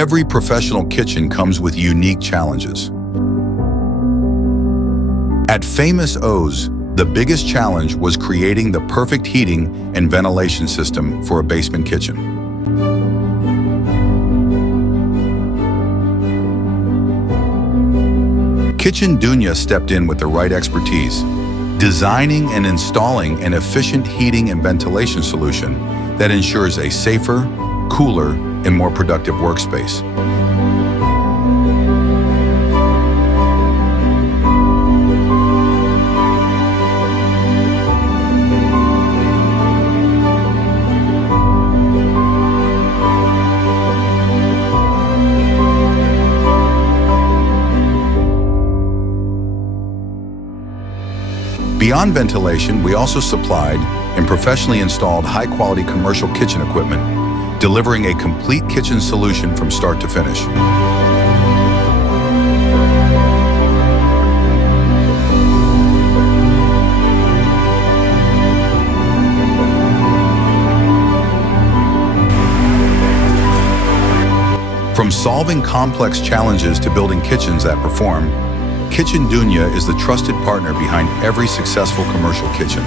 Every professional kitchen comes with unique challenges. At Famous O's, the biggest challenge was creating the perfect heating and ventilation system for a basement kitchen. Kitchen Dunya stepped in with the right expertise, designing and installing an efficient heating and ventilation solution that ensures a safer, cooler, and more productive workspace. Beyond ventilation, we also supplied and professionally installed high-quality commercial kitchen equipment, delivering a complete kitchen solution from start to finish. From solving complex challenges to building kitchens that perform, Kitchen Dunya is the trusted partner behind every successful commercial kitchen.